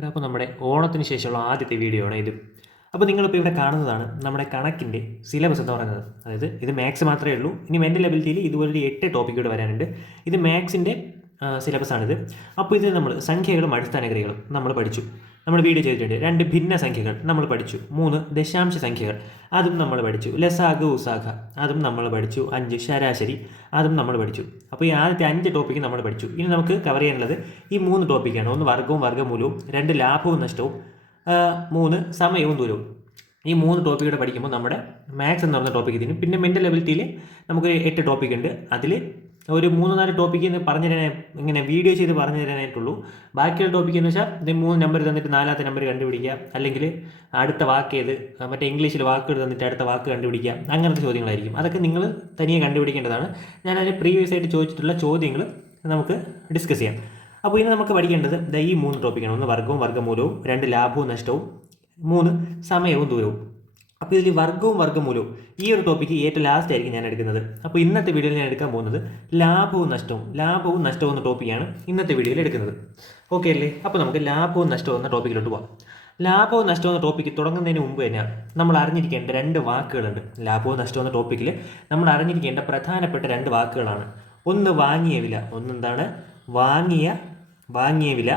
എടാ അപ്പോൾ നമ്മുടെ ഓണത്തിന് ശേഷമുള്ള ആദ്യത്തെ വീഡിയോ ആണ് ഇത്. അപ്പോൾ നിങ്ങളിപ്പോൾ ഇവിടെ കാണുന്നതാണ് നമ്മുടെ കണക്കിന്റെ സിലബസ് എന്ന് പറയുന്നത്. അതായത് ഇത് മാത്സ് മാത്രമേ ഉള്ളൂ. ഇനി മെന്റൽ എബിലിറ്റിയിൽ ഇതുപോലൊരു എട്ട് ടോപ്പിക്കൂടെ വരാനുണ്ട്. ഇത് മാത്സിന്റെ സിലബസ് ആണിത്. അപ്പോൾ ഇത് നമ്മൾ സംഖ്യകളും അടിസ്ഥാനക്രിയകളും നമ്മൾ പഠിച്ചു. നമ്മൾ വീഡിയോ ചെയ്തിട്ടുണ്ട്. രണ്ട് ഭിന്ന സംഖ്യകൾ നമ്മൾ പഠിച്ചു. മൂന്ന് ദശാംശ സംഖ്യകൾ. അതും നമ്മൾ പഠിച്ചു. ലസാഖ ഉസാഖ അതും നമ്മൾ പഠിച്ചു. അഞ്ച് ശരാശരി. അതും നമ്മൾ പഠിച്ചു. അപ്പോൾ ഈ ആദ്യത്തെ അഞ്ച് ടോപ്പിക്ക് നമ്മൾ പഠിച്ചു. ഇനി നമുക്ക് കവർ ചെയ്യാനുള്ളത് ഈ മൂന്ന് ടോപ്പിക്കാണ് ഒന്ന് വർഗവും വർഗമൂലവും രണ്ട് ലാഭവും നഷ്ടവും മൂന്ന് സമയവും ദൂരവും. ഈ മൂന്ന് ടോപ്പിക്കൂടെ പഠിക്കുമ്പോൾ നമ്മുടെ മാത്സ് എന്ന് പറഞ്ഞ ടോപ്പിക്ക് ഇതിന്. പിന്നെ മെന്റൽ എബിലിറ്റിയിൽ നമുക്ക് എട്ട് ടോപ്പിക് ഉണ്ട്. അതിൽ ഒരു മൂന്ന് നാല് ടോപ്പിക്ക് എന്ന് പറഞ്ഞു തരാനേ ഇങ്ങനെ വീഡിയോ ചെയ്ത് പറഞ്ഞു തരാനായിട്ടുള്ളൂ. ബാക്കിയുള്ള ടോപ്പിക്ക് എന്ന് വെച്ചാൽ ഇത് മൂന്ന് നമ്പർ തന്നിട്ട് നാലാമത്തെ നമ്പർ കണ്ടുപിടിക്കുക. അല്ലെങ്കിൽ അടുത്ത വാക്ക് ഏത് മറ്റേ ഇംഗ്ലീഷിൽ വാക്കുകൾ തന്നിട്ട് അടുത്ത വാക്ക് കണ്ടുപിടിക്കുക. അങ്ങനത്തെ ചോദ്യങ്ങളായിരിക്കും. അതൊക്കെ നിങ്ങൾ തനിയെ കണ്ടുപിടിക്കേണ്ടതാണ്. ഞാൻ അതിന് പ്രീവിയസ് ആയിട്ട് ചോദിച്ചിട്ടുള്ള ചോദ്യങ്ങൾ നമുക്ക് ഡിസ്കസ് ചെയ്യാം. അപ്പോൾ ഇനി നമുക്ക് പഠിക്കേണ്ടത് ഈ മൂന്ന് ടോപ്പിക്കാണ് ഒന്ന് വർഗവും വർഗമൂലവും രണ്ട് ലാഭവും നഷ്ടവും മൂന്ന് സമയവും ദൂരവും. അപ്പോൾ ഇതിൽ വർഗവും വർഗമൂലവും ഈ ഒരു ടോപ്പിക്ക് ഏറ്റവും ലാസ്റ്റ് ആയിരിക്കും ഞാൻ എടുക്കുന്നത്. അപ്പോൾ ഇന്നത്തെ വീഡിയോയിൽ ഞാൻ എടുക്കാൻ പോകുന്നത് ലാഭവും നഷ്ടവും ലാഭവും നഷ്ടവും എന്ന ടോപ്പിക്കാണ് ഇന്നത്തെ വീഡിയോയിൽ എടുക്കുന്നത്. ഓക്കെ അല്ലേ? അപ്പോൾ നമുക്ക് ലാഭവും നഷ്ടവും എന്ന ടോപ്പിക്കിലോട്ട് പോകാം ലാഭവും നഷ്ടവും എന്ന ടോപ്പിക്ക് തുടങ്ങുന്നതിന് മുമ്പ് തന്നെ നമ്മൾ അറിഞ്ഞിരിക്കേണ്ട രണ്ട് വാക്കുകളുണ്ട്. ലാഭവും നഷ്ടവും എന്ന ടോപ്പിക്കിൽ നമ്മൾ അറിഞ്ഞിരിക്കേണ്ട പ്രധാനപ്പെട്ട രണ്ട് വാക്കുകളാണ്. ഒന്ന് വാങ്ങിയ വില. ഒന്നെന്താണ്? വാങ്ങിയ വാങ്ങിയ വില.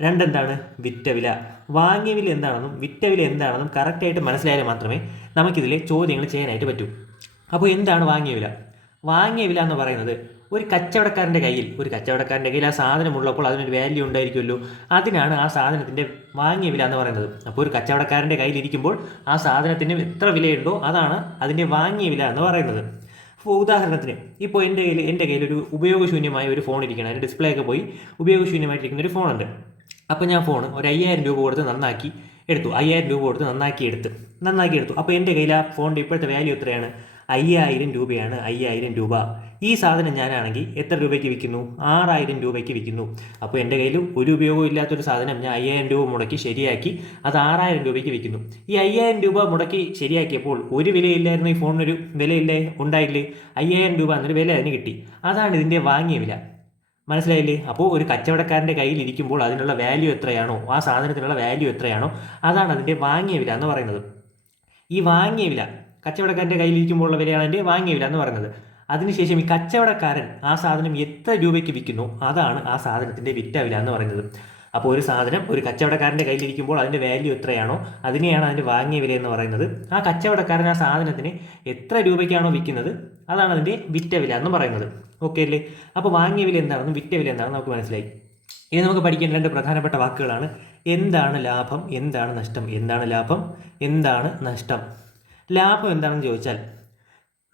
രണ്ടെന്താണ് വിറ്റ വില? വാങ്ങിയ വില എന്താണെന്നും വിറ്റ വില എന്താണെന്നും കറക്റ്റായിട്ട് മനസ്സിലായാൽ മാത്രമേ നമുക്കിതിലെ ചോദ്യങ്ങൾ ചെയ്യാനായിട്ട് പറ്റൂ. അപ്പോൾ എന്താണ് വാങ്ങിയ വില? വാങ്ങിയ വില എന്ന് പറയുന്നത് ഒരു കച്ചവടക്കാരന്റെ കയ്യിൽ ഒരു കച്ചവടക്കാരന്റെ കയ്യിൽ ആ സാധനം ഉള്ളപ്പോൾ അതിനൊരു വാല്യൂ ഉണ്ടായിരിക്കുമല്ലോ. അതിനാണ് ആ സാധനത്തിന്റെ വാങ്ങിയ വില എന്ന് പറയുന്നത്. അപ്പോൾ ഒരു കച്ചവടക്കാരന്റെ കയ്യിലിരിക്കുമ്പോൾ ആ സാധനത്തിന് എത്ര വിലയുണ്ടോ അതാണ് അതിന്റെ വാങ്ങിയ വില എന്ന് പറയുന്നത്. അപ്പോൾ ഉദാഹരണത്തിന് ഇപ്പോൾ എന്റെ കയ്യിൽ എന്റെ കയ്യിൽ ഒരു ഉപയോഗശൂന്യമായ ഒരു ഫോൺ ഇരിക്കണം അതിന്റെ ഡിസ്പ്ലേ ഒക്കെ പോയി ഉപയോഗശൂന്യമായിട്ടിരിക്കുന്ന ഒരു ഫോണുണ്ട് അപ്പോൾ ഞാൻ ഫോൺ ഒരു അയ്യായിരം രൂപ കൊടുത്ത് നന്നാക്കി എടുത്തു. അയ്യായിരം രൂപ കൊടുത്ത് നന്നാക്കി എടുത്ത്. നന്നാക്കി എടുത്തു. അപ്പോൾ എന്റെ കയ്യിൽ ആ ഫോണിന്റെ ഇപ്പോഴത്തെ വാല്യൂ എത്രയാണ്? അയ്യായിരം രൂപയാണ്. അയ്യായിരം രൂപ. ഈ സാധനം ഞാനാണെങ്കിൽ എത്ര രൂപയ്ക്ക് വിൽക്കുന്നു? ആറായിരം രൂപയ്ക്ക് വിൽക്കുന്നു. അപ്പോൾ എന്റെ കയ്യിൽ ഒരു ഉപയോഗവും ഇല്ലാത്തൊരു സാധനം ഞാൻ അയ്യായിരം രൂപ മുടക്കി ശരിയാക്കി അത് ആറായിരം രൂപയ്ക്ക് വിൽക്കുന്നു. ഈ അയ്യായിരം രൂപ മുടക്കി ശരിയാക്കിയപ്പോൾ ഒരു വിലയില്ലായിരുന്നു ഈ ഫോണിനൊരു വിലയില്ലേ? ഉണ്ടായില്ലേ? അയ്യായിരം രൂപ എന്നൊരു വില അതിന് കിട്ടി. അതാണ് ഇതിന്റെ വാങ്ങിയ വില. മനസ്സിലായില്ലേ? അപ്പോൾ ഒരു കച്ചവടക്കാരന്റെ കയ്യിൽ ഇരിക്കുമ്പോൾ അതിനുള്ള വാല്യൂ എത്രയാണോ ആ സാധനത്തിനുള്ള വാല്യൂ എത്രയാണോ അതാണ് അതിന്റെ വാങ്ങിയ വില എന്ന് പറയുന്നത്. ഈ വാങ്ങിയ വില കച്ചവടക്കാരന്റെ കയ്യിലിരിക്കുമ്പോഴുള്ള വിലയാണ് അതിന്റെ വാങ്ങിയ വില എന്ന് പറയുന്നത്. അതിനുശേഷം ഈ കച്ചവടക്കാരൻ ആ സാധനം എത്ര രൂപയ്ക്ക് വിൽക്കുന്നു അതാണ് ആ സാധനത്തിന്റെ വിറ്റ വില എന്ന് പറയുന്നത്. അപ്പോൾ ഒരു സാധനം ഒരു കച്ചവടക്കാരന്റെ കയ്യിലിരിക്കുമ്പോൾ അതിന്റെ വാല്യൂ എത്രയാണോ അതിനെയാണ് അതിന്റെ വാങ്ങിയ വില എന്ന് പറയുന്നത്. ആ കച്ചവടക്കാരൻ ആ സാധനത്തിന് എത്ര രൂപയ്ക്കാണോ വിൽക്കുന്നത് അതാണ് അതിന്റെ വിറ്റ വില എന്ന് പറയുന്നത്. ഓക്കെ അല്ലേ? അപ്പോൾ വാങ്ങിയ വില എന്താണെന്നും വിറ്റ വില എന്താണെന്ന് നമുക്ക് മനസ്സിലായി. ഇനി നമുക്ക് പഠിക്കേണ്ട രണ്ട് പ്രധാനപ്പെട്ട വാക്കുകളാണ്. എന്താണ് ലാഭം? എന്താണ് നഷ്ടം? എന്താണ് ലാഭം? എന്താണ് നഷ്ടം? ലാഭം എന്താണെന്ന് ചോദിച്ചാൽ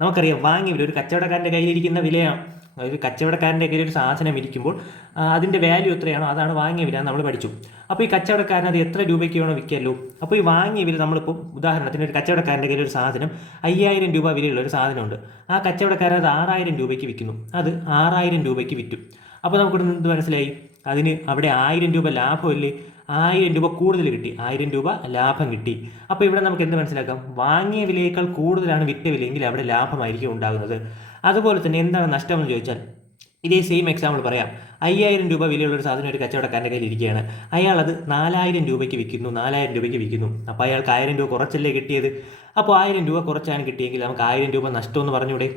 നമുക്കറിയാം വാങ്ങിയ വില ഒരു കച്ചവടക്കാരന്റെ കയ്യിലിരിക്കുന്ന വിലയാണ് ഒരു കച്ചവടക്കാരന്റെ കയ്യിൽ ഒരു സാധനം ഇരിക്കുമ്പോൾ അതിന്റെ വാല്യൂ എത്രയാണോ അതാണ് വാങ്ങിയ വില നമ്മൾ പഠിച്ചു. അപ്പോൾ ഈ കച്ചവടക്കാരൻ അത് എത്ര രൂപയ്ക്ക് വേണോ വിൽക്കല്ലോ അപ്പോൾ ഈ വാങ്ങിയ വില നമ്മളിപ്പോൾ ഉദാഹരണത്തിന് ഒരു കച്ചവടക്കാരന്റെ കയ്യിൽ ഒരു സാധനം അയ്യായിരം രൂപ വിലയുള്ള ഒരു സാധനമുണ്ട്. ആ കച്ചവടക്കാരൻ അത് ആറായിരം രൂപയ്ക്ക് വിൽക്കുന്നു. അത് ആറായിരം രൂപയ്ക്ക് വിറ്റു. അപ്പോൾ നിന്ന് എന്ത് മനസ്സിലായി? അതിന് അവിടെ ആയിരം രൂപ ലാഭമല്ലേ? ആയിരം രൂപ കൂടുതൽ കിട്ടി. ആയിരം രൂപ ലാഭം കിട്ടി. അപ്പോൾ ഇവിടെ നമുക്ക് എന്ത് മനസ്സിലാക്കാം? വാങ്ങിയ വിലയേക്കാൾ കൂടുതലാണ് വിറ്റ വിലയെങ്കിൽ അവിടെ ലാഭമായിരിക്കും ഉണ്ടാകുന്നത്. അതുപോലെ തന്നെ എന്താണ് നഷ്ടം എന്ന് ചോദിച്ചാൽ ഇതേ സെയിം എക്സാമ്പിൾ പറയാം. അയ്യായിരം രൂപ വിലയുള്ള ഒരു സാധനം ഒരു കച്ചവടക്കാരന്റെ കയ്യിൽ ഇരിക്കുകയാണ്. അയാൾ അത് നാലായിരം രൂപയ്ക്ക് വിൽക്കുന്നു നാലായിരം രൂപയ്ക്ക് വിൽക്കുന്നു. അപ്പോൾ അയാൾക്ക് ആയിരം രൂപ കുറച്ചല്ലേ കിട്ടിയത്? അപ്പോൾ ആയിരം രൂപ കുറച്ചാണ് കിട്ടിയെങ്കിൽ നമുക്ക് ആയിരം രൂപ നഷ്ടമെന്ന് പറഞ്ഞൂടെ?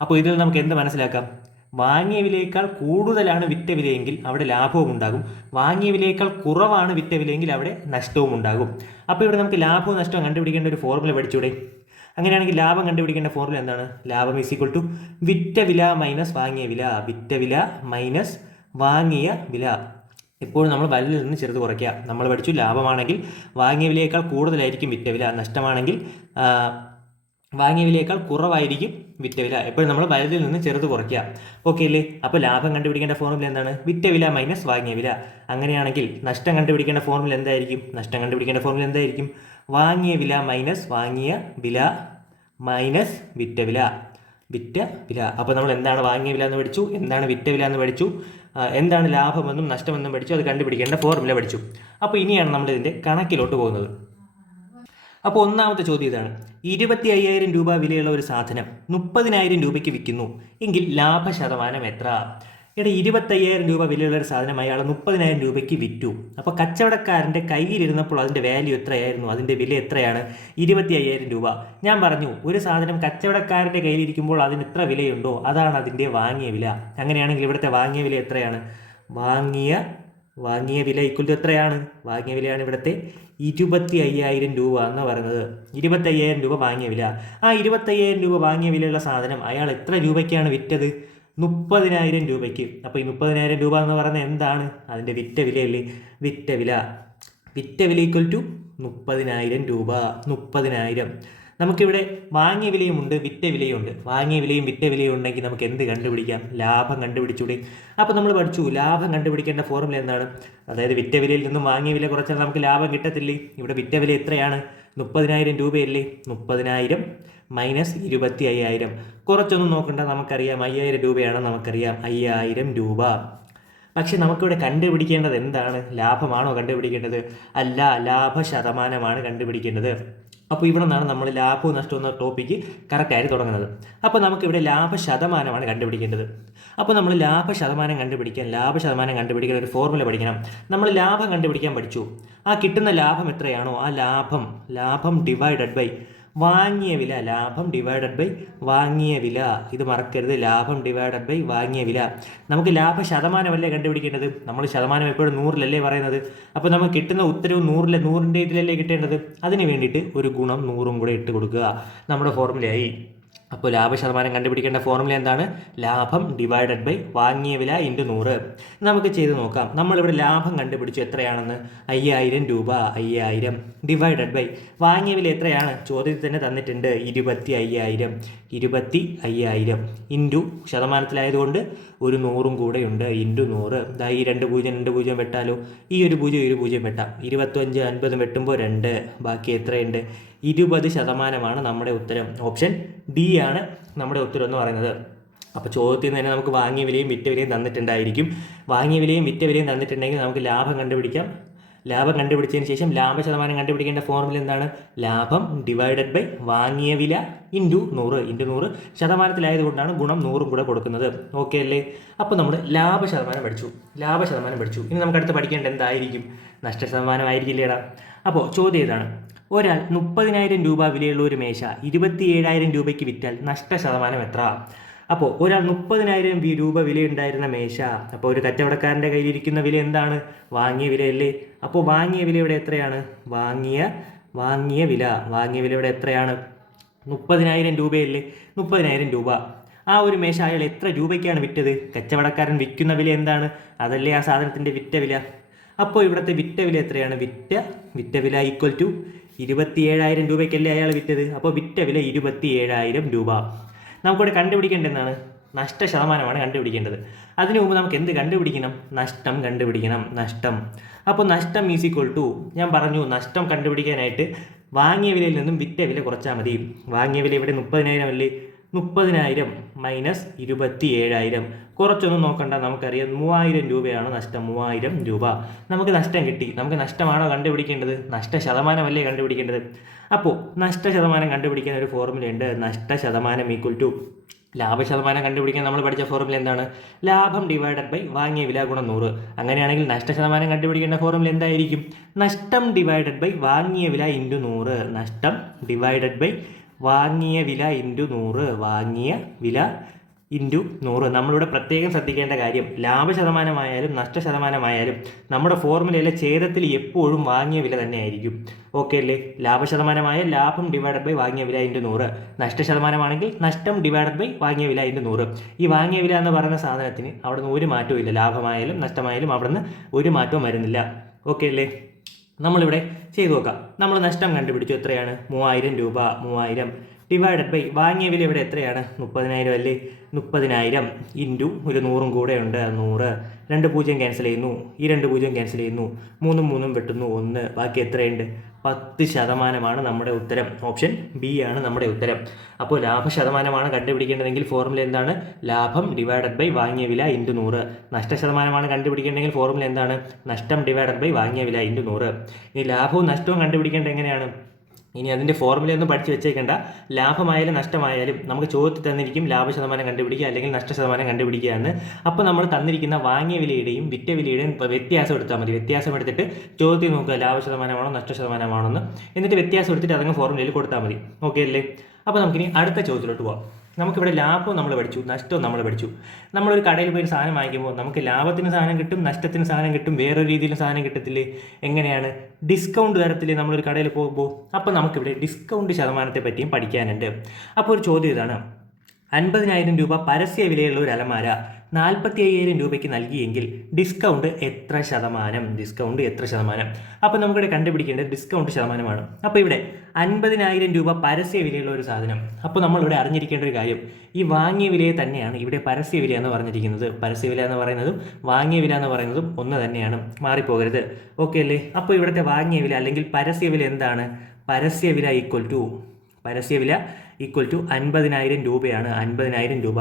അപ്പോൾ ഇതിൽ നമുക്ക് എന്ത് മനസ്സിലാക്കാം? വാങ്ങിയ വിലയേക്കാൾ കൂടുതലാണ് വിറ്റ വിലയെങ്കിൽ അവിടെ ലാഭവും ഉണ്ടാകും. വാങ്ങിയ വിലയേക്കാൾ കുറവാണ് വിറ്റ വിലയെങ്കിൽ അവിടെ നഷ്ടവും ഉണ്ടാകും. അപ്പോൾ ഇവിടെ നമുക്ക് ലാഭവും നഷ്ടവും കണ്ടുപിടിക്കേണ്ട ഒരു ഫോർമുല പഠിച്ചൂടെ? അങ്ങനെയാണെങ്കിൽ ലാഭം കണ്ടുപിടിക്കേണ്ട ഫോർമുല എന്താണ്? ലാഭം ഈസ് ഈക്വൽ ടു വിറ്റ വില മൈനസ് വാങ്ങിയ വില. വിറ്റ വില മൈനസ് വാങ്ങിയ വില. എപ്പോഴും നമ്മൾ വലുതിൽ നിന്ന് ചെറുത് കുറയ്ക്കുക. നമ്മൾ പഠിച്ചു ലാഭമാണെങ്കിൽ വാങ്ങിയ വിലയേക്കാൾ കൂടുതലായിരിക്കും വിറ്റ വില. നഷ്ടമാണെങ്കിൽ വാങ്ങിയ വിലയേക്കാൾ കുറവായിരിക്കും വിറ്റ വില. എപ്പോഴും നമ്മൾ വലുതിൽ നിന്ന് ചെറുത് കുറയ്ക്കുക. ഓക്കെ അല്ലേ? അപ്പോൾ ലാഭം കണ്ടുപിടിക്കേണ്ട ഫോർമുല എന്താണ്? വിറ്റ വില മൈനസ് വാങ്ങിയ വില. അങ്ങനെയാണെങ്കിൽ നഷ്ടം കണ്ടുപിടിക്കേണ്ട ഫോർമുല എന്തായിരിക്കും? നഷ്ടം കണ്ടുപിടിക്കേണ്ട ഫോർമുല എന്തായിരിക്കും? വാങ്ങിയ വില മൈനസ് വാങ്ങിയ വില മൈനസ് വിറ്റ വില. വിറ്റ വില. അപ്പോൾ നമ്മൾ എന്താണ് വാങ്ങിയ വില എന്ന് പഠിച്ചു? എന്താണ് വിറ്റ വില എന്ന് പഠിച്ചു? എന്താണ് ലാഭമെന്നും നഷ്ടമെന്നും പഠിച്ചു. അത് കണ്ടുപിടിക്കേണ്ട ഫോർമുല പഠിച്ചു. അപ്പോൾ ഇനിയാണ് നമ്മൾ ഇതിന്റെ കണക്കിലോട്ട് പോകുന്നത്. അപ്പോൾ ഒന്നാമത്തെ ചോദ്യം ഇതാണ്. ഇരുപത്തി അയ്യായിരം രൂപ വിലയുള്ള ഒരു സാധനം മുപ്പതിനായിരം രൂപയ്ക്ക് വിൽക്കുന്നു. എങ്കിൽ ലാഭശതമാനം എത്ര? ഇവിടെ ഇരുപത്തയ്യായിരം രൂപ വിലയുള്ള ഒരു സാധനം അയാൾ മുപ്പതിനായിരം രൂപയ്ക്ക് വിറ്റു. അപ്പോൾ കച്ചവടക്കാരന്റെ കയ്യിലിരുന്നപ്പോൾ അതിന്റെ വാല്യൂ എത്രയായിരുന്നു? അതിന്റെ വില എത്രയാണ്? ഇരുപത്തി അയ്യായിരം രൂപ. ഞാൻ പറഞ്ഞു ഒരു സാധനം കച്ചവടക്കാരന്റെ കയ്യിലിരിക്കുമ്പോൾ അതിന് എത്ര വിലയുണ്ടോ? അതാണ് അതിന്റെ വാങ്ങിയ വില. അങ്ങനെയാണെങ്കിൽ ഇവിടുത്തെ വാങ്ങിയ വില എത്രയാണ്? വാങ്ങിയ വാങ്ങിയ വില ഇക്കുലത്ത് എത്രയാണ്? വാങ്ങിയ വിലയാണ് ഇവിടുത്തെ ഇരുപത്തി അയ്യായിരം രൂപ എന്ന് പറയുന്നത്. ഇരുപത്തയ്യായിരം രൂപ വാങ്ങിയ വില. ആ ഇരുപത്തയ്യായിരം രൂപ വാങ്ങിയ വിലയുള്ള സാധനം അയാൾ എത്ര രൂപയ്ക്കാണ് വിറ്റത്? മുപ്പതിനായിരം രൂപയ്ക്ക്. അപ്പോൾ ഈ മുപ്പതിനായിരം രൂപ എന്ന് പറയുന്നത് എന്താണ്? അതിന്റെ വിറ്റ വിലയല്ലേ? വിറ്റ വില. വിറ്റ വില ഈക്വൽ ടു മുപ്പതിനായിരം രൂപ. മുപ്പതിനായിരം. നമുക്കിവിടെ വാങ്ങിയ വിലയുമുണ്ട് വിറ്റ വിലയുമുണ്ട് വാങ്ങിയ വിലയും വിറ്റ വിലയും ഉണ്ടെങ്കിൽ നമുക്ക് എന്ത് കണ്ടുപിടിക്കാം? ലാഭം കണ്ടുപിടിച്ചൂടെ. അപ്പോൾ നമ്മൾ പഠിച്ചു. ലാഭം കണ്ടുപിടിക്കേണ്ട ഫോർമുല എന്താണ്? അതായത് വിറ്റ വിലയിൽ നിന്നും വാങ്ങിയ വില കുറച്ചാൽ നമുക്ക് ലാഭം കിട്ടത്തില്ലേ? ഇവിടെ വിറ്റ വില എത്രയാണ്? മുപ്പതിനായിരം രൂപയല്ലേ? മുപ്പതിനായിരം. മൈനസ് ഇരുപത്തി അയ്യായിരം കുറച്ചൊന്നും നോക്കണ്ട നമുക്കറിയാം അയ്യായിരം രൂപയാണ് നമുക്കറിയാം അയ്യായിരം രൂപ. പക്ഷെ നമുക്കിവിടെ കണ്ടുപിടിക്കേണ്ടത് എന്താണ്? ലാഭമാണോ കണ്ടുപിടിക്കേണ്ടത്? അല്ല ലാഭ ശതമാനമാണ് കണ്ടുപിടിക്കേണ്ടത്. അപ്പോൾ ഇവിടെ നിന്നാണ് നമ്മൾ ലാഭവും നഷ്ടവും എന്ന ടോപ്പിക്ക് കറക്റ്റായിട്ട് തുടങ്ങുന്നത്. അപ്പോൾ നമുക്കിവിടെ ലാഭ ശതമാനമാണ് കണ്ടുപിടിക്കേണ്ടത്. അപ്പോൾ നമ്മൾ ലാഭ ശതമാനം കണ്ടുപിടിക്കാൻ ലാഭ ശതമാനം കണ്ടുപിടിക്കാൻ ഒരു ഫോർമുല പഠിക്കണം. നമ്മൾ ലാഭം കണ്ടുപിടിക്കാൻ പഠിച്ചു. ആ കിട്ടുന്ന ലാഭം എത്രയാണോ? ആ ലാഭം ലാഭം ഡിവൈഡഡ് ബൈ വാങ്ങിയ വില ലാഭം ഡിവൈഡഡ് ബൈ വാങ്ങിയ വില. ഇത് മറക്കരുത്. ലാഭം ഡിവൈഡഡ് ബൈ വാങ്ങിയ വില. നമുക്ക് ലാഭ ശതമാനമല്ലേ കണ്ടുപിടിക്കേണ്ടത്? നമ്മൾ ശതമാനം എപ്പോഴും നൂറിലല്ലേ പറയുന്നത്? അപ്പോൾ നമുക്ക് കിട്ടുന്ന ഉത്തരവ് നൂറിലെ നൂറിന്റെ ഇതിലല്ലേ കിട്ടേണ്ടത്? അതിന് വേണ്ടിയിട്ട് ഒരു ഗുണം നൂറും കൂടെ ഇട്ട് കൊടുക്കുക. നമ്മുടെ ഫോർമുലയായി അപ്പോൾ ലാഭശതമാനം കണ്ടുപിടിക്കേണ്ട ഫോർമുല എന്താണ്? ലാഭം ഡിവൈഡഡ് ബൈ വാങ്ങിയ വില ഇന്റു നൂറ്. നമുക്ക് ചെയ്ത് നോക്കാം. നമ്മളിവിടെ ലാഭം കണ്ടുപിടിച്ചു എത്രയാണെന്ന്? അയ്യായിരം രൂപ. അയ്യായിരം ഡിവൈഡഡ് ബൈ വാങ്ങിയ വില എത്രയാണ്? ചോദ്യത്തിൽ തന്നെ തന്നിട്ടുണ്ട്. ഇരുപത്തി അയ്യായിരം. ഇരുപത്തി അയ്യായിരം ഇന്റു ശതമാനത്തിലായതുകൊണ്ട് ഒരു നൂറും കൂടെ ഉണ്ട് ഇന്റു നൂറ്. ദാ ഈ രണ്ട് പൂജ്യം രണ്ട് പൂജ്യം വെട്ടാലോ? ഈ ഒരു പൂജ്യം ഒരു പൂജ്യം വെട്ടാം. ഇരുപത്തഞ്ച് അൻപതും വെട്ടുമ്പോൾ രണ്ട്. ബാക്കി എത്രയുണ്ട്? ഇരുപത് ശതമാനമാണ് നമ്മുടെ ഉത്തരം. ഓപ്ഷൻ ഡി ആണ് നമ്മുടെ ഉത്തരം എന്ന് പറയുന്നത്. അപ്പോൾ ചോദ്യത്തിൽ നിന്ന് തന്നെ നമുക്ക് വാങ്ങിയ വിലയും വിറ്റ വിലയും തന്നിട്ടുണ്ടായിരിക്കും. വാങ്ങിയ വിലയും വിറ്റ വിലയും തന്നിട്ടുണ്ടെങ്കിൽ നമുക്ക് ലാഭം കണ്ടുപിടിക്കാം. ലാഭം കണ്ടുപിടിച്ചതിന് ശേഷം ലാഭ ശതമാനം കണ്ടുപിടിക്കേണ്ട ഫോർമുല എന്താണ്? ലാഭം ഡിവൈഡഡ് ബൈ വാങ്ങിയ വില ഇന്റു നൂറ് ഇന്റു നൂറ് ശതമാനത്തിലായതുകൊണ്ടാണ് ഗുണം നൂറും കൂടെ കൊടുക്കുന്നത്. ഓക്കെ അല്ലേ? അപ്പോൾ നമ്മൾ ലാഭ ശതമാനം പഠിച്ചു. ലാഭ ശതമാനം പഠിച്ചു. ഇനി നമുക്ക് അടുത്ത് പഠിക്കേണ്ട എന്തായിരിക്കും? നഷ്ട ശതമാനം ആയിരിക്കില്ലേടാ. അപ്പോൾ ചോദ്യം ഇതാണ്. ഒരാൾ മുപ്പതിനായിരം രൂപ വിലയുള്ള ഒരു മേശ ഇരുപത്തി ഏഴായിരം രൂപയ്ക്ക് വിറ്റാൽ നഷ്ട ശതമാനം എത്ര അപ്പോൾ ഒരാൾ മുപ്പതിനായിരം രൂപ വിലയുണ്ടായിരുന്ന മേശ. അപ്പോൾ ഒരു കച്ചവടക്കാരന്റെ കയ്യിലിരിക്കുന്ന വില എന്താണ്? വാങ്ങിയ വിലയല്ലേ അപ്പോൾ വാങ്ങിയ വില ഇവിടെ എത്രയാണ്? വാങ്ങിയ വാങ്ങിയ വില. വാങ്ങിയ വില ഇവിടെ എത്രയാണ്? മുപ്പതിനായിരം രൂപയല്ലേ? മുപ്പതിനായിരം രൂപ. ആ ഒരു മേശ അയാൾ എത്ര രൂപയ്ക്കാണ് വിറ്റത്? കച്ചവടക്കാരൻ വിൽക്കുന്ന വില എന്താണ്? അതല്ലേ ആ സാധനത്തിന്റെ വിറ്റ വില? അപ്പോൾ ഇവിടുത്തെ വിറ്റ വില എത്രയാണ്? വിറ്റ വിറ്റ വില ഈക്വൽ ടു ഇരുപത്തി ഏഴായിരം രൂപയ്ക്കല്ലേ അയാൾ വിറ്റത്? അപ്പോൾ വിറ്റ വില ഇരുപത്തി ഏഴായിരം രൂപ. നമുക്കിവിടെ കണ്ടുപിടിക്കേണ്ട എന്താണ് നഷ്ട ശതമാനമാണ് കണ്ടുപിടിക്കേണ്ടത്. അതിനു മുമ്പ് നമുക്ക് എന്ത് കണ്ടുപിടിക്കണം? നഷ്ടം കണ്ടുപിടിക്കണം. നഷ്ടം. അപ്പോൾ നഷ്ടം ഈസ് ഈക്വൽ ടു ഞാൻ പറഞ്ഞു നഷ്ടം കണ്ടുപിടിക്കാനായിട്ട് വാങ്ങിയ വിലയിൽ നിന്നും വിറ്റ വില കുറച്ചാൽ മതി. വാങ്ങിയ വില ഇവിടെ മുപ്പതിനായിരം അല്ലേ? മുപ്പതിനായിരം മൈനസ് ഇരുപത്തി ഏഴായിരം കുറച്ചൊന്നും നോക്കണ്ട നമുക്കറിയാം മൂവായിരം രൂപയാണ് നഷ്ടം മൂവായിരം രൂപ. നമുക്ക് നഷ്ടം കിട്ടി. നമുക്ക് നഷ്ടമാണോ കണ്ടുപിടിക്കേണ്ടത്? നഷ്ട ശതമാനമല്ലേ കണ്ടുപിടിക്കേണ്ടത്? അപ്പോൾ നഷ്ട ശതമാനം കണ്ടുപിടിക്കാൻ ഒരു ഫോർമുലയുണ്ട് നഷ്ട ശതമാനം ഈക്വൽ ടു ലാഭശതമാനം കണ്ടുപിടിക്കാൻ നമ്മൾ പഠിച്ച ഫോർമുല എന്താണ്? ലാഭം ഡിവൈഡഡ് ബൈ വാങ്ങിയ വില ഗുണം നൂറ്. അങ്ങനെയാണെങ്കിൽ നഷ്ട ശതമാനം കണ്ടുപിടിക്കേണ്ട ഫോർമുല എന്തായിരിക്കും? നഷ്ടം ഡിവൈഡഡ് ബൈ വാങ്ങിയ വില ഇന്റു നൂറ്. നഷ്ടം ഡിവൈഡഡ് ബൈ വാങ്ങിയ വില ഇന്റു നൂറ് വാങ്ങിയ വില ഇന്റു നൂറ്. നമ്മളിവിടെ പ്രത്യേകം ശ്രദ്ധിക്കേണ്ട കാര്യം ലാഭശതമാനമായാലും നഷ്ടശതമാനമായാലും നഷ്ട ശതമാനമായാലും നമ്മുടെ ഫോർമുലയിലെ ഛേദത്തിൽ എപ്പോഴും വാങ്ങിയ വില തന്നെ ആയിരിക്കും ഓക്കെ അല്ലേ? ലാഭശതമാനമായ ലാഭം ഡിവൈഡഡ് ബൈ വാങ്ങിയ വില ഇന്റു നൂറ്. നഷ്ടശതമാനമാണെങ്കിൽ നഷ്ടം ഡിവൈഡഡ് ബൈ വാങ്ങിയ വില ഇന്റു നൂറ്. ഈ വാങ്ങിയ വില എന്ന് പറയുന്ന സാധനത്തിന് അവിടെ നിന്ന് ഒരു മാറ്റവും ഇല്ല. ലാഭമായാലും നഷ്ടമായാലും അവിടെ നിന്ന് ഒരു മാറ്റവും വരുന്നില്ല. ഓക്കെ അല്ലേ? നമ്മളിവിടെ ചെയ്തു നോക്കാം. നമ്മൾ നഷ്ടം കണ്ടുപിടിച്ചു. എത്രയാണ്? മൂവായിരം രൂപ. മൂവായിരം. ഡിവൈഡഡ് ബൈ വാങ്ങിയ വില ഇവിടെ എത്രയാണ്? മുപ്പതിനായിരം അല്ലേ? മുപ്പതിനായിരം ഇന്റു ഒരു നൂറും കൂടെ ഉണ്ട് നൂറ്. രണ്ട് പൂജ്യം ക്യാൻസൽ ചെയ്യുന്നു ഈ രണ്ട് പൂജ്യം ക്യാൻസൽ ചെയ്യുന്നു. മൂന്നും മൂന്നും വെട്ടുന്നു ഒന്ന്. ബാക്കി എത്രയുണ്ട്? പത്ത് ശതമാനമാണ് നമ്മുടെ ഉത്തരം. ഓപ്ഷൻ ബി ആണ് നമ്മുടെ ഉത്തരം. അപ്പോൾ ലാഭ ശതമാനമാണ് കണ്ടുപിടിക്കേണ്ടതെങ്കിൽ ഫോർമുല എന്താണ്? ലാഭം ഡിവൈഡഡ് ബൈ വാങ്ങിയ വില ഇന്റു നൂറ്. നഷ്ട ശതമാനമാണ് കണ്ടുപിടിക്കേണ്ടതെങ്കിൽ ഫോർമുല എന്താണ്? നഷ്ടം ഡിവൈഡഡ് ബൈ വാങ്ങിയ വില ഇന്റു നൂറ്. ഇനി ലാഭവും നഷ്ടവും കണ്ടുപിടിക്കേണ്ടത് എങ്ങനെയാണ്? ഇനി അതിന്റെ ഫോർമുലയൊന്നും പഠിച്ചു വെച്ചേക്കേണ്ട. ലാഭമായാലും നഷ്ടമായാലും നമുക്ക് ചോദ്യത്തിൽ തന്നിരിക്കും ലാഭ ശതമാനം കണ്ടുപിടിക്കുക അല്ലെങ്കിൽ നഷ്ടശതമാനം കണ്ടുപിടിക്കുക എന്ന്. അപ്പോൾ നമ്മൾ തന്നിരിക്കുന്ന വാങ്ങിയ വിലയുടെയും വിറ്റ വിലയുടെയും വ്യത്യാസം എടുത്താൽ മതി. വ്യത്യാസം എടുത്തിട്ട് ചോദ്യത്തിൽ നോക്കുക ലാഭ ശതമാനമാണോ നഷ്ട ശതമാനമാണോ എന്ന്. എന്നിട്ട് വ്യത്യാസം എടുത്തിട്ട് അതങ്ങ് ഫോർമുലയിൽ കൊടുത്താൽ മതി. ഓക്കെ അല്ലേ? അപ്പോൾ നമുക്കിനി അടുത്ത ചോദ്യത്തിലോട്ട് പോവാം. നമുക്കിവിടെ ലാഭവും നമ്മൾ പഠിച്ചു നഷ്ടവും നമ്മൾ പഠിച്ചു. നമ്മളൊരു കടയിൽ പോയി സാധനം വാങ്ങിക്കുമ്പോൾ നമുക്ക് ലാഭത്തിന് സാധനം കിട്ടും നഷ്ടത്തിന് സാധനം കിട്ടും വേറൊരു രീതിയിൽ സാധനം കിട്ടത്തില്ലേ? എങ്ങനെയാണ്? ഡിസ്കൗണ്ട് തരത്തില്ലേ നമ്മളൊരു കടയിൽ പോകുമ്പോൾ അപ്പോൾ നമുക്കിവിടെ ഡിസ്കൗണ്ട് ശതമാനത്തെ പറ്റിയും പഠിക്കാനുണ്ട്. അപ്പോൾ ഒരു ചോദ്യം ഇതാണ്. അൻപതിനായിരം രൂപ പരസ്യ വിലയുള്ള ഒരു അലമാര നാൽപ്പത്തി അയ്യായിരം രൂപയ്ക്ക് നൽകിയെങ്കിൽ ഡിസ്കൗണ്ട് എത്ര ശതമാനം? ഡിസ്കൗണ്ട് എത്ര ശതമാനം? അപ്പോൾ നമുക്കിവിടെ കണ്ടുപിടിക്കേണ്ടത് ഡിസ്കൗണ്ട് ശതമാനമാണ്. അപ്പോൾ ഇവിടെ അൻപതിനായിരം രൂപ പരസ്യ വിലയുള്ള ഒരു സാധനം. അപ്പോൾ നമ്മളിവിടെ അറിഞ്ഞിരിക്കേണ്ട ഒരു കാര്യം. ഈ വാങ്ങിയ വിലയെ തന്നെയാണ് ഇവിടെ പരസ്യ വില എന്ന് പറഞ്ഞിരിക്കുന്നത്. പരസ്യ വില എന്ന് പറയുന്നതും വാങ്ങിയ വില എന്ന് പറയുന്നതും ഒന്ന് തന്നെയാണ്. മാറിപ്പോകരുത്. ഓക്കെ അല്ലേ? അപ്പോൾ ഇവിടുത്തെ വാങ്ങിയ വില അല്ലെങ്കിൽ പരസ്യ വില എന്താണ്? പരസ്യ വില ഈക്വൽ ടു പരസ്യവില ഈക്വൽ ടു അൻപതിനായിരം രൂപയാണ് അൻപതിനായിരം രൂപ.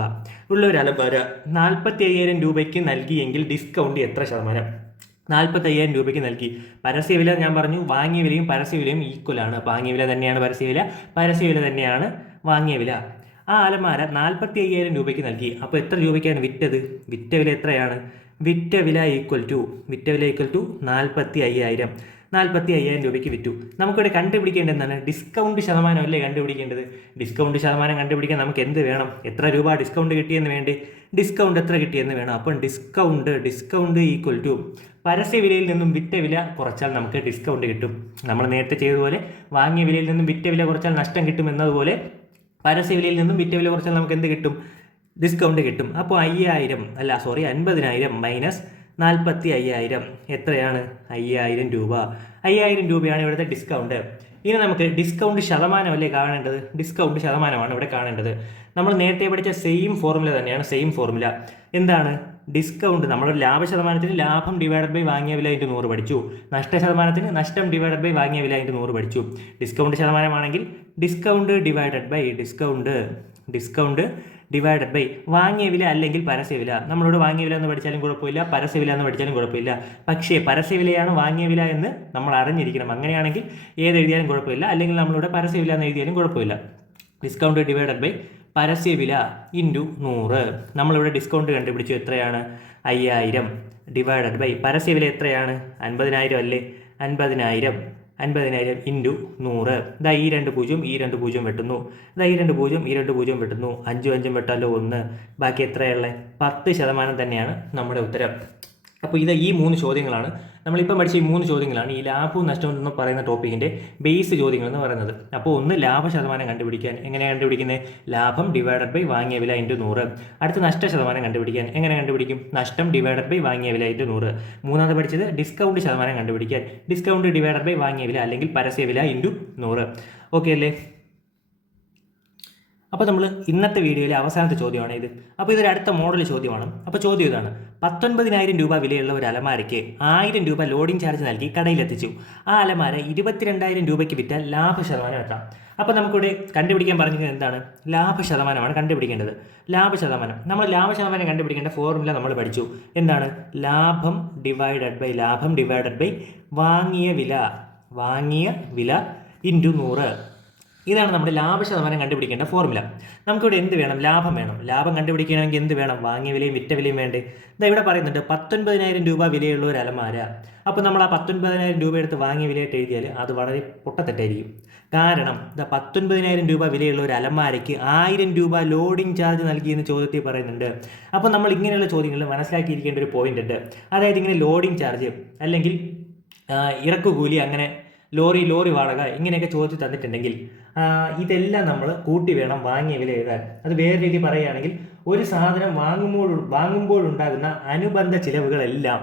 ഉള്ള ഒരു അലമാര നാൽപ്പത്തി അയ്യായിരം രൂപയ്ക്ക് നൽകിയെങ്കിൽ ഡിസ്കൗണ്ട് എത്ര ശതമാനം? നാൽപ്പത്തി അയ്യായിരം രൂപയ്ക്ക് നൽകി. പരസ്യവില ഞാൻ പറഞ്ഞു വാങ്ങിയ വിലയും പരസ്യവിലയും ഈക്വൽ ആണ്. വാങ്ങിയ വില തന്നെയാണ് പരസ്യ വില. പരസ്യ വില തന്നെയാണ് വാങ്ങിയ വില. ആ അലമാര നാൽപ്പത്തി അയ്യായിരം രൂപയ്ക്ക് നൽകി. അപ്പോൾ എത്ര രൂപയ്ക്കാണ് വിറ്റത്? വിറ്റ വില എത്രയാണ്? വിറ്റ വില ഈക്വൽ ടു വിറ്റ വില ഈക്വൽ ടു നാൽപ്പത്തി അയ്യായിരം നാൽപ്പത്തി അയ്യായിരം രൂപയ്ക്ക് വിറ്റു. നമുക്കിവിടെ കണ്ടുപിടിക്കേണ്ടത് എന്താണ് ഡിസ്കൗണ്ട് ശതമാനം അല്ലേ കണ്ടുപിടിക്കേണ്ടത്? ഡിസ്കൗണ്ട് ശതമാനം കണ്ടുപിടിക്കാൻ നമുക്ക് എന്ത് വേണം? എത്ര രൂപ ഡിസ്കൗണ്ട് കിട്ടിയെന്ന് വേണ്ടി? ഡിസ്കൗണ്ട് എത്ര കിട്ടിയെന്ന് വേണം? അപ്പം ഡിസ്കൗണ്ട് ഡിസ്കൗണ്ട് ഈക്വൽ ടു പരസ്യ വിലയിൽ നിന്നും വിറ്റ വില കുറച്ചാൽ നമുക്ക് ഡിസ്കൗണ്ട് കിട്ടും. നമ്മൾ നേരത്തെ ചെയ്തതുപോലെ വാങ്ങിയ വിലയിൽ നിന്നും വിറ്റ വില കുറച്ചാൽ നഷ്ടം കിട്ടും എന്നതുപോലെ പരസ്യ വിലയിൽ നിന്നും വിറ്റ വില കുറച്ചാൽ നമുക്ക് എന്ത് കിട്ടും? ഡിസ്കൗണ്ട് കിട്ടും. അപ്പോൾ അയ്യായിരം അല്ല സോറി അൻപതിനായിരം മൈനസ് നാൽപ്പത്തി അയ്യായിരം എത്രയാണ്? അയ്യായിരം രൂപ. അയ്യായിരം രൂപയാണ് ഇവിടുത്തെ ഡിസ്കൗണ്ട് ഇനി നമുക്ക് ഡിസ്കൗണ്ട് ശതമാനമല്ലേ കാണേണ്ടത്? ഡിസ്കൗണ്ട് ശതമാനമാണ് ഇവിടെ കാണേണ്ടത്. നമ്മൾ നേരത്തെ പഠിച്ച സെയിം ഫോർമുല തന്നെയാണ് സെയിം ഫോർമുല എന്താണ്? ഡിസ്കൗണ്ട് നമ്മളൊരു ലാഭ ശതമാനത്തിന് ലാഭം ഡിവൈഡഡ് ബൈ വാങ്ങിയ വില അതിന്റെ നൂറ് പഠിച്ചു. നഷ്ട ശതമാനത്തിന് നഷ്ടം ഡിവൈഡഡ് ബൈ വാങ്ങിയ വില അതിന്റെ നൂറ് പഠിച്ചു. Discount ശതമാനമാണെങ്കിൽ discount divided by discount discount divided by വാങ്ങിയ വില അല്ലെങ്കിൽ പരസ്യ വില. നമ്മളോട് വാങ്ങിയ വില എന്ന് പഠിച്ചാലും കുഴപ്പമില്ല പരസ്യ വില എന്ന് പഠിച്ചാലും കുഴപ്പമില്ല. പക്ഷേ പരസ്യ വിലയാണ് വാങ്ങിയ വില എന്ന് നമ്മൾ അറിഞ്ഞിരിക്കണം. അങ്ങനെയാണെങ്കിൽ ഏത് എഴുതിയാലും കുഴപ്പമില്ല. അല്ലെങ്കിൽ നമ്മളോട് പരസ്യ വില എന്ന് എഴുതിയാലും കുഴപ്പമില്ല. ഡിസ്കൗണ്ട് ഡിവൈഡഡ് ബൈ പരസ്യ വില ഇന്റു നൂറ്. നമ്മളിവിടെ ഡിസ്കൗണ്ട് കണ്ടുപിടിച്ചു. എത്രയാണ്? അയ്യായിരം. ഡിവൈഡഡ് ബൈ പരസ്യ വില എത്രയാണ്? അൻപതിനായിരം അല്ലേ? അൻപതിനായിരം. അൻപതിനായിരം ഇന്റു നൂറ്. ഇതാ ഈ രണ്ട് പൂജ്യം ഈ രണ്ട് പൂജ്യം വെട്ടുന്നു. ഇതാ ഈ രണ്ട് പൂജ്യം ഈ രണ്ട് പൂജ്യം വെട്ടുന്നു. അഞ്ചും അഞ്ചും വെട്ടാലോ ഒന്ന്. ബാക്കി എത്രയുള്ളത് പത്ത് ശതമാനം തന്നെയാണ് നമ്മുടെ ഉത്തരം. അപ്പോൾ ഇത് ഈ മൂന്ന് ചോദ്യങ്ങളാണ് നമ്മളിപ്പം പഠിച്ച ഈ മൂന്ന് ചോദ്യങ്ങളാണ് ഈ ലാഭവും നഷ്ടവും എന്ന് പറയുന്ന ടോപ്പിക്കിന്റെ ബേസ് ചോദ്യങ്ങൾ എന്ന് പറയുന്നത്. അപ്പോൾ ഒന്ന് ലാഭ ശതമാനം കണ്ടുപിടിക്കാൻ എങ്ങനെ കണ്ടുപിടിക്കുന്നത്? ലാഭം ഡിവൈഡഡ് ബൈ വാങ്ങിയ വില ഇന്റു നൂറ്. അടുത്ത നഷ്ട ശതമാനം കണ്ടുപിടിക്കാൻ എങ്ങനെ കണ്ടുപിടിക്കും? നഷ്ടം ഡിവൈഡഡ് ബൈ വാങ്ങിയ വില ഇന്റു നൂറ്. മൂന്നാമത് പഠിച്ചത് ഡിസ്കൗണ്ട് ശതമാനം കണ്ടുപിടിക്കാൻ. ഡിസ്കൗണ്ട് ഡിവൈഡഡ് ബൈ വാങ്ങിയ വില അല്ലെങ്കിൽ പരസ്യ വില ഇന്റു നൂറ്. ഓക്കെ അല്ലേ? അപ്പോൾ നമ്മൾ ഇന്നത്തെ വീഡിയോയിലെ അവസാനത്തെ ചോദ്യമാണ് ഇത്. അപ്പോൾ ഇതൊരു അടുത്ത മോഡൽ ചോദ്യമാണ്. അപ്പോൾ ചോദ്യം ഇതാണ്. പത്തൊൻപതിനായിരം രൂപ വിലയുള്ള ഒരു അലമാരയ്ക്ക് ആയിരം രൂപ ലോഡിംഗ് ചാർജ് നൽകി കടയിലെത്തിച്ചു. ആ അലമാര ഇരുപത്തിരണ്ടായിരം രൂപയ്ക്ക് വിറ്റാൽ ലാഭ ശതമാനം എത്താം. അപ്പോൾ നമുക്കിവിടെ കണ്ടുപിടിക്കാൻ പറഞ്ഞത് എന്താണ്? ലാഭ ശതമാനമാണ് കണ്ടുപിടിക്കേണ്ടത്. ലാഭ ശതമാനം. നമ്മൾ ലാഭ ശതമാനം കണ്ടുപിടിക്കേണ്ട ഫോർമുല നമ്മൾ പഠിച്ചു. എന്താണ്? ലാഭം ഡിവൈഡഡ് ബൈ ലാഭം ഡിവൈഡഡ് ബൈ വാങ്ങിയ വില. വാങ്ങിയ വില ഇന്റു നൂറ്. ഇതാണ് നമ്മുടെ ലാഭശതമാനം കണ്ടുപിടിക്കേണ്ട ഫോർമുല നമുക്കിവിടെ എന്ത് വേണം? ലാഭം വേണം. ലാഭം കണ്ടുപിടിക്കണമെങ്കിൽ എന്ത് വേണം? വാങ്ങിയ വിലയും വിറ്റ വിലയും വേണ്ടേ? ഇതാ ഇവിടെ പറയുന്നുണ്ട് പത്തൊൻപതിനായിരം രൂപ വിലയുള്ള ഒരു അലമാര. അപ്പോൾ നമ്മൾ ആ പത്തൊൻപതിനായിരം രൂപ എടുത്ത് വാങ്ങിയ വിലയായിട്ട് എഴുതിയാൽ അത് വളരെ പൊട്ടത്തെറ്റായിരിക്കും. കാരണം ഇതാ പത്തൊൻപതിനായിരം രൂപ വിലയുള്ള ഒരു അലമാരയ്ക്ക് ആയിരം രൂപ ലോഡിംഗ് ചാർജ് നൽകി നൽകിയെന്ന് ചോദ്യത്തിൽ പറയുന്നുണ്ട്. അപ്പോൾ നമ്മൾ ഇങ്ങനെയുള്ള ചോദ്യങ്ങൾ മനസ്സിലാക്കിയിരിക്കേണ്ട ഒരു പോയിന്റ് ഉണ്ട്. അതായത് ഇങ്ങനെ ലോഡിംഗ് ചാർജ് അല്ലെങ്കിൽ ഇറക്കുകൂലി അങ്ങനെ ലോറി ലോറി വാടക ഇങ്ങനെയൊക്കെ ചോദിച്ചു തന്നിട്ടുണ്ടെങ്കിൽ ഇതെല്ലാം നമ്മൾ കൂട്ടി വേണം വാങ്ങിയ വില എഴുതാൻ. അത് വേറെ രീതി പറയുകയാണെങ്കിൽ ഒരു സാധനം വാങ്ങുമ്പോൾ വാങ്ങുമ്പോഴുണ്ടാകുന്ന അനുബന്ധ ചിലവുകളെല്ലാം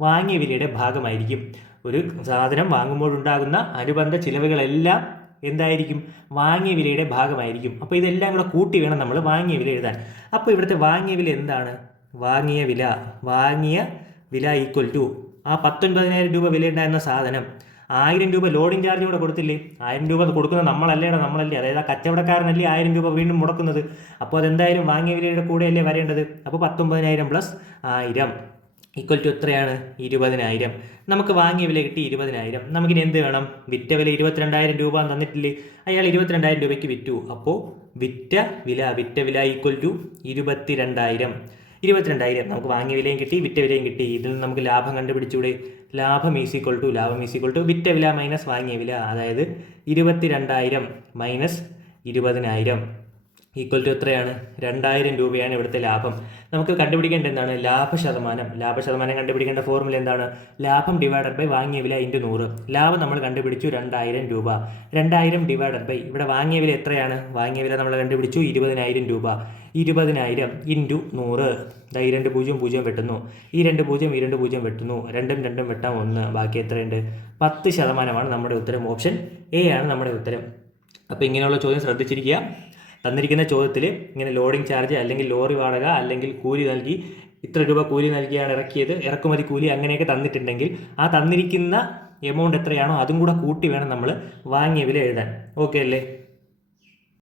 വാങ്ങിയ വിലയുടെ ഭാഗമായിരിക്കും. ഒരു സാധനം വാങ്ങുമ്പോഴുണ്ടാകുന്ന അനുബന്ധ ചിലവുകളെല്ലാം എന്തായിരിക്കും? വാങ്ങിയ വിലയുടെ ഭാഗമായിരിക്കും. അപ്പോൾ ഇതെല്ലാം കൂടെ കൂട്ടി വേണം നമ്മൾ വാങ്ങിയ വില എഴുതാൻ. അപ്പോൾ ഇവിടുത്തെ വാങ്ങിയ വില എന്താണ്? വാങ്ങിയ വില. വാങ്ങിയ വില ഈക്വൽ ടു ആ പത്തൊൻപതിനായിരം രൂപ വില ഉണ്ടായിരുന്ന സാധനം ആയിരം രൂപ ലോഡിംഗ് ചാർജ് കൂടെ കൊടുത്തില്ലേ? ആയിരം രൂപ കൊടുക്കുന്നത് നമ്മളല്ലേടാ നമ്മളല്ലേ. അതായത് ആ കച്ചവടക്കാരനല്ലേ ആയിരം രൂപ വീണ്ടും മുടക്കുന്നത്. അപ്പോൾ അതെന്തായാലും വാങ്ങിയ വിലയുടെ കൂടെയല്ലേ വരേണ്ടത്. അപ്പോൾ പത്തൊമ്പതിനായിരം പ്ലസ് ആയിരം ഈക്വൽ ടു എത്രയാണ്? ഇരുപതിനായിരം. നമുക്ക് വാങ്ങിയ വില കിട്ടി ഇരുപതിനായിരം. നമുക്കിനി എന്ത് വേണം? വിറ്റ വില ഇരുപത്തിരണ്ടായിരം രൂപ തന്നിട്ടില്ലേ? അയാൾ ഇരുപത്തിരണ്ടായിരം രൂപയ്ക്ക് വിറ്റു. അപ്പോൾ വിറ്റ വില വിറ്റ വില ഈക്വൽ ടു ഇരുപത്തിരണ്ടായിരം. ഇരുപത്തിരണ്ടായിരം. നമുക്ക് വാങ്ങിയ വിലയും കിട്ടി വിറ്റ വിലയും കിട്ടി. ഇതിൽ നമുക്ക് ലാഭം കണ്ടുപിടിച്ചൂടെ? ലാഭം ഈസ് ഈക്വൽ ടു ലാഭം ഈസ് ഈക്വൽ ടു വിറ്റ വില മൈനസ് വാങ്ങിയ വില. അതായത് ഇരുപത്തിരണ്ടായിരം മൈനസ് ഇരുപതിനായിരം. ഈക്വൽ ടു എത്രയാണ്? രണ്ടായിരം രൂപയാണ് ഇവിടുത്തെ ലാഭം. നമുക്ക് കണ്ടുപിടിക്കേണ്ട എന്താണ്? ലാഭ ശതമാനം ലാഭ ശതമാനം കണ്ടുപിടിക്കേണ്ട ഫോർമുല എന്താണ്? ലാഭം ഡിവൈഡഡ് ബൈ വാങ്ങിയ വില ഇന്റു നൂറ്. ലാഭം നമ്മൾ കണ്ടുപിടിച്ചു രണ്ടായിരം രൂപ. രണ്ടായിരം ഡിവൈഡഡ് ബൈ ഇവിടെ വാങ്ങിയ വില എത്രയാണ്? വാങ്ങിയ വില നമ്മൾ കണ്ടുപിടിച്ചു ഇരുപതിനായിരം രൂപ. ഇരുപതിനായിരം ഇന്റു നൂറ്. ഈ രണ്ട് പൂജ്യം പൂജ്യം വെട്ടുന്നു. ഈ രണ്ട് പൂജ്യം ഈ രണ്ട് പൂജ്യം വെട്ടുന്നു. രണ്ടും രണ്ടും വെട്ടാം ഒന്ന്. ബാക്കി എത്രയുണ്ട്? പത്ത് ശതമാനമാണ് നമ്മുടെ ഉത്തരം. ഓപ്ഷൻ എ ആണ് നമ്മുടെ ഉത്തരം. അപ്പോൾ ഇങ്ങനെയുള്ള ചോദ്യം ശ്രദ്ധിച്ചിരിക്കുക. തന്നിരിക്കുന്ന ചോദ്യത്തിൽ ഇങ്ങനെ ലോഡിംഗ് ചാർജ് അല്ലെങ്കിൽ ലോറി വാടക അല്ലെങ്കിൽ കൂലി നൽകി ഇത്ര രൂപ കൂലി നൽകിയാണ് ഇറക്കിയത്. ഇറക്കുമതി കൂലി അങ്ങനെയൊക്കെ തന്നിട്ടുണ്ടെങ്കിൽ ആ തന്നിരിക്കുന്ന എമൗണ്ട് എത്രയാണോ അതും കൂടെ കൂട്ടി വേണം നമ്മൾ വാങ്ങിയ വില എഴുതാൻ. ഓക്കെ അല്ലേ?